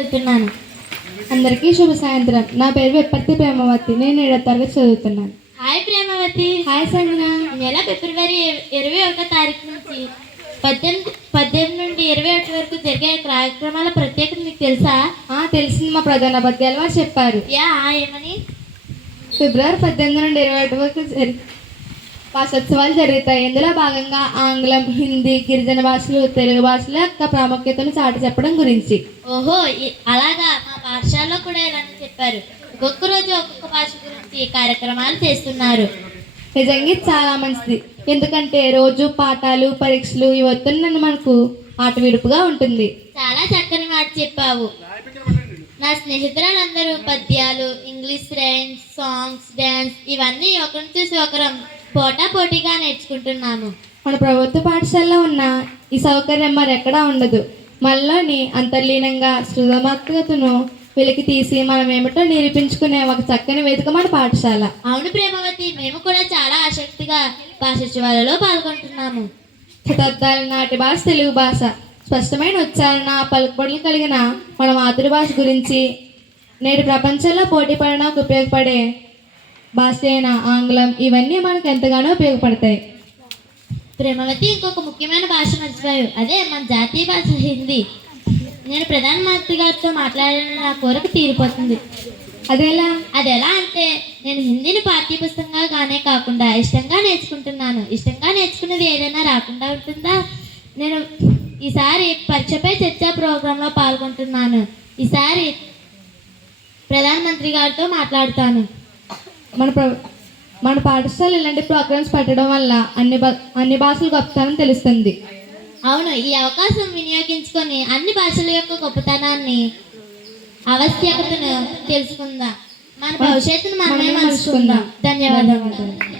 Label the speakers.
Speaker 1: చదువుతున్నాను
Speaker 2: అందరికీ శుభ సాయంత్రం. నా పేరు విప్పత్తి ప్రేమవతి. నేను ఏడో తరగతి చదువుతున్నాను.
Speaker 1: హాయ్ ప్రేమవతి.
Speaker 2: హాయ్ సంగన
Speaker 1: నెల ఫిబ్రవరి ఇరవై ఒకటో తారీఖు నుంచి పద్దెనిమిది పద్దెనిమిది నుండి ఇరవై ఒకటి వరకు జరిగే కార్యక్రమాల ప్రత్యేకత నీకు తెలుసా?
Speaker 2: ఆ తెలిసింది మా ప్రధాన పద్యాలు వారు చెప్పారు.
Speaker 1: యా ఏమని?
Speaker 2: ఫిబ్రవరి పద్దెనిమిది నుండి ఇరవై ఒకటి వరకు భాషోత్సవాలు జరుగుతాయి. ఇందులో భాగంగా ఆంగ్లం హిందీ గిరిజన భాషలు తెలుగు భాషల యొక్క ప్రాముఖ్యతను చాటి చెప్పడం గురించి.
Speaker 1: ఓహో అలాగా మా పాఠశాలలో కూడా ఇలానే చెప్పారు. ఒక్కొక్క రోజు ఒక్కొక్క భాష గురించి కార్యక్రమాలు చేస్తున్నారు.
Speaker 2: నిజంగా చాలా మంచిది. ఎందుకంటే రోజు పాఠాలు పరీక్షలు ఇవి వస్తున్న మనకు ఆట విడుపుగా ఉంటుంది.
Speaker 1: చాలా చక్కని మాట చెప్పావు. నా స్నేహితురాలందరూ పద్యాలు ఇంగ్లీష్ రైమ్స్ సాంగ్స్ డ్యాన్స్ ఇవన్నీ ఒకరిని చూసి ఒకరం పోటా పోటీగా నేర్చుకుంటున్నాము
Speaker 2: మన ప్రభుత్వ పాఠశాలలో ఉన్న ఈ సౌకర్యం మరి ఎక్కడా ఉండదు. మనలోని అంతర్లీనంగా సృజనాత్మకతను వెలికి తీసి మనం ఏమిటో నిరూపించుకునే ఒక చక్కని వేదిక మన పాఠశాల.
Speaker 1: అవును ప్రేమవతి మేము కూడా చాలా ఆసక్తిగా భాషోత్సవాలలో పాల్గొంటున్నాము.
Speaker 2: శతాబ్దాల నాటి భాష తెలుగు భాష. స్పష్టమైన ఉచ్చారణ పలుకుబడులు కలిగిన మన మాతృభాష గురించి నేటి ప్రపంచంలో పోటీ పడడానికి ఉపయోగపడే భాష అయిన ఆంగ్లం ఇవన్నీ మనకు ఎంతగానో ఉపయోగపడతాయి.
Speaker 1: ప్రేమవతి ఇంకొక ముఖ్యమైన భాష మర్చిపోయావు అదే మన జాతీయ భాష హిందీ. నేను ప్రధానమంత్రి గారితో మాట్లాడిన నా కోరిక తీరిపోతుంది.
Speaker 2: అదేలా
Speaker 1: అది ఎలా అంటే నేను హిందీని పాఠ్య పుస్తకంగా గానే కాకుండా ఇష్టంగా నేర్చుకుంటున్నాను. ఇష్టంగా నేర్చుకున్నది ఏదైనా రాకుండా ఉంటుందా? నేను ఈసారి పరీక్షపై చర్చా ప్రోగ్రాంలో పాల్గొంటున్నాను. ఈసారి ప్రధానమంత్రి గారితో మాట్లాడతాను.
Speaker 2: మన ప్ర మన పాఠశాల ఇలాంటి ప్రోగ్రామ్స్ పెట్టడం వల్ల అన్ని అన్ని భాషలు గొప్పతనం తెలుస్తుంది.
Speaker 1: అవును ఈ అవకాశం వినియోగించుకొని అన్ని భాషల యొక్క గొప్పతనాన్ని ఆవశ్యకతను తెలుసుకుందాం. మన భవిష్యత్తును మనమే మలుచుకుందాం. ధన్యవాదాలు.